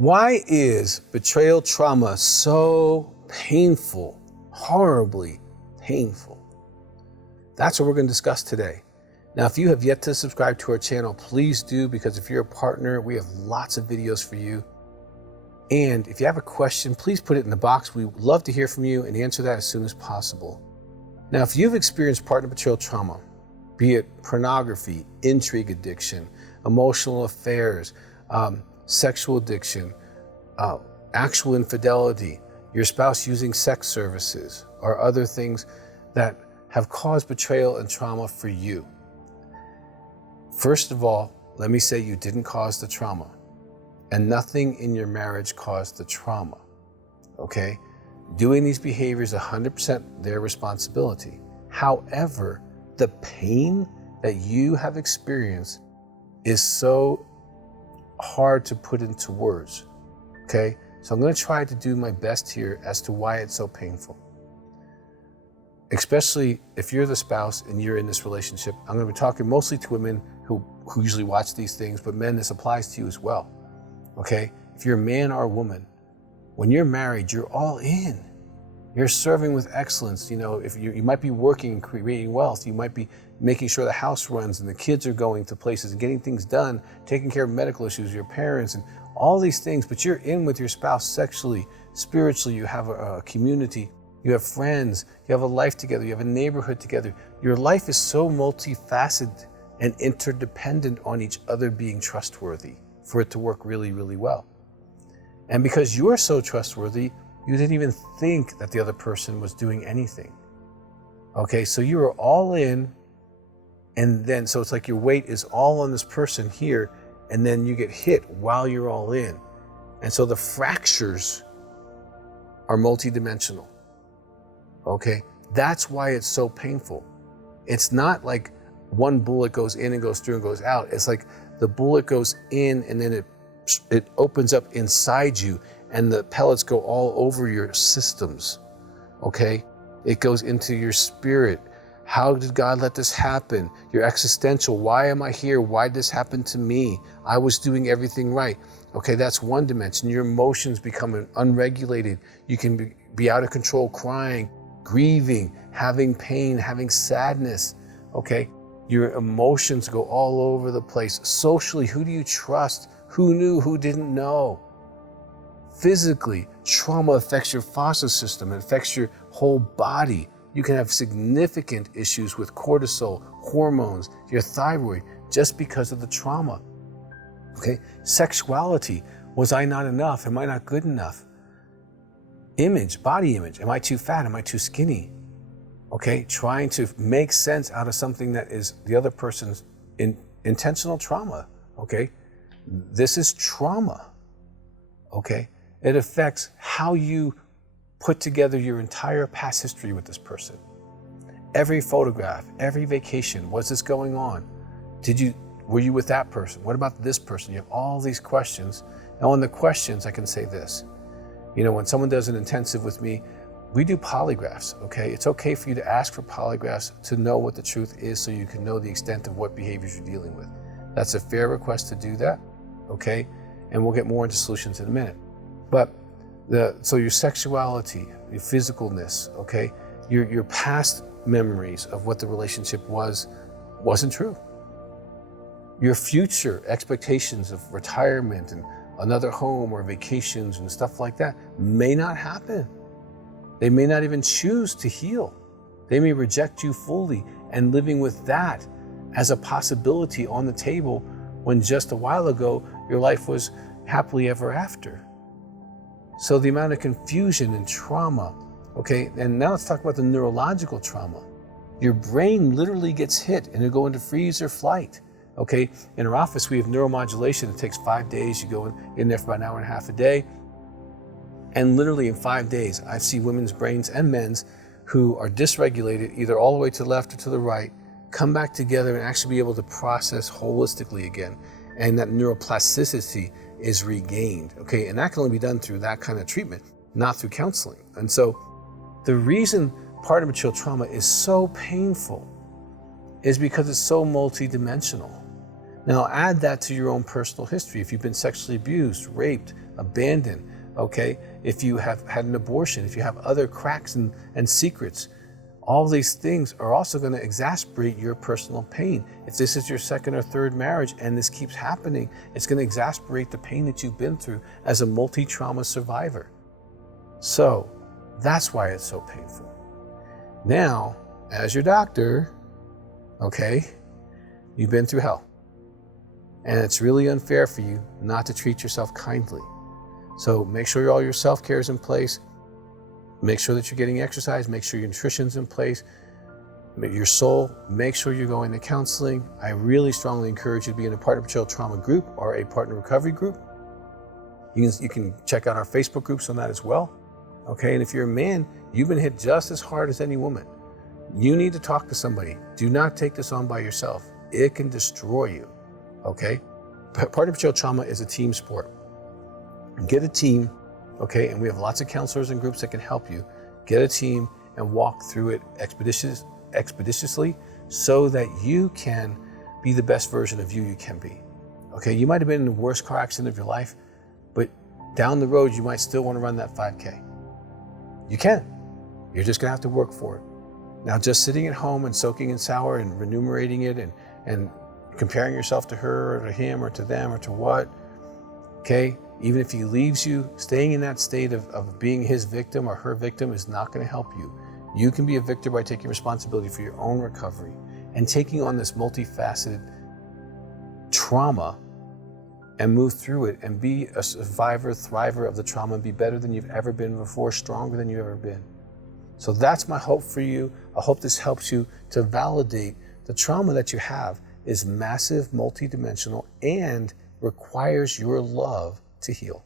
Why is betrayal trauma so painful, horribly painful? That's what we're going to discuss today. Now, if you have yet to subscribe to our channel, please do, because if you're a partner, we have lots of videos for you. And if you have a question, please put it in the box. We would love to hear from you and answer that as soon as possible. Now, if you've experienced partner betrayal trauma, be it pornography, intrigue addiction, emotional affairs, sexual addiction, actual infidelity, your spouse using sex services, or other things that have caused betrayal and trauma for you. First of all, let me say you didn't cause the trauma, and nothing in your marriage caused the trauma, okay? Doing these behaviors 100% their responsibility. However, the pain that you have experienced is so hard to put into words, okay? So I'm going to try to do my best here as to why it's so painful. Especially if you're the spouse and you're in this relationship. I'm going to be talking mostly to women who usually watch these things, but men, this applies to you as well, okay? If you're a man or a woman, when you're married, you're all in. You're serving with excellence. You know, if you might be working and creating wealth, you might be making sure the house runs and the kids are going to places and getting things done, taking care of medical issues, your parents, and all these things, but you're in with your spouse sexually, spiritually, you have a community, you have friends, you have a life together, you have a neighborhood together. Your life is so multifaceted and interdependent on each other being trustworthy for it to work really, really well. And because you're so trustworthy, you didn't even think that the other person was doing anything. Okay, so you were all in, and then, so it's like your weight is all on this person here, and then you get hit while you're all in. And so the fractures are multidimensional. Okay, that's why it's so painful. It's not like one bullet goes in and goes through and goes out. It's like the bullet goes in and then it opens up inside you, and the pellets go all over your systems, okay? It goes into your spirit. How did God let this happen? Your existential, why am I here? Why did this happen to me? I was doing everything right. Okay, that's one dimension. Your emotions become unregulated. You can be out of control, crying, grieving, having pain, having sadness, okay? Your emotions go all over the place. Socially, who do you trust? Who knew, who didn't know? Physically, trauma affects your fossa system. It affects your whole body. You can have significant issues with cortisol, hormones, your thyroid, just because of the trauma. Okay, sexuality. Was I not enough? Am I not good enough? Image, body image. Am I too fat? Am I too skinny? Okay, trying to make sense out of something that is the other person's intentional trauma. Okay, this is trauma. Okay. It affects how you put together your entire past history with this person. Every photograph, every vacation, what's this going on? Were you with that person? What about this person? You have all these questions. Now on the questions, I can say this. You know, when someone does an intensive with me, we do polygraphs, okay? It's okay for you to ask for polygraphs to know what the truth is so you can know the extent of what behaviors you're dealing with. That's a fair request to do that, okay? And we'll get more into solutions in a minute. But so your sexuality, your physicalness, okay, your past memories of what the relationship wasn't true. Your future expectations of retirement and another home or vacations and stuff like that may not happen. They may not even choose to heal. They may reject you fully, and living with that as a possibility on the table when just a while ago your life was happily ever after. So the amount of confusion and trauma, okay, and now let's talk about the neurological trauma. Your brain literally gets hit and you go into freeze or flight, okay? In our office, we have neuromodulation. It takes 5 days. You go in there for about an hour and a half a day. And literally in 5 days, I've seen women's brains and men's who are dysregulated, either all the way to the left or to the right, come back together and actually be able to process holistically again. And that neuroplasticity is regained, okay? And that can only be done through that kind of treatment, not through counseling. And so the reason partner betrayal trauma is so painful is because it's so multidimensional. Now add that to your own personal history. If you've been sexually abused, raped, abandoned, okay? If you have had an abortion, if you have other cracks and secrets, all these things are also going to exacerbate your personal pain. If this is your second or third marriage and this keeps happening, it's going to exacerbate the pain that you've been through as a multi-trauma survivor. So that's why it's so painful. Now, as your doctor, okay, you've been through hell. And it's really unfair for you not to treat yourself kindly. So make sure all your self-care is in place. Make sure that you're getting exercise. Make sure your nutrition's in place. Your soul, make sure you're going to counseling. I really strongly encourage you to be in a Partner Betrayal Trauma group or a Partner Recovery group. You can check out our Facebook groups on that as well. Okay, and if you're a man, you've been hit just as hard as any woman. You need to talk to somebody. Do not take this on by yourself. It can destroy you, okay? Partner Betrayal Trauma is a team sport. Get a team, okay, and we have lots of counselors and groups that can help you. Get a team and walk through it expeditiously so that you can be the best version of you can be. Okay, you might have been in the worst car accident of your life, but down the road, you might still want to run that 5K. You can. You're just gonna have to work for it. Now, just sitting at home and soaking in sour and remunerating it and comparing yourself to her or to him or to them or to what, okay? Even if he leaves you, staying in that state of being his victim or her victim is not gonna help you. You can be a victor by taking responsibility for your own recovery and taking on this multifaceted trauma and move through it and be a survivor, thriver of the trauma and be better than you've ever been before, stronger than you've ever been. So that's my hope for you. I hope this helps you to validate the trauma that you have is massive, multidimensional, and requires your love to heal.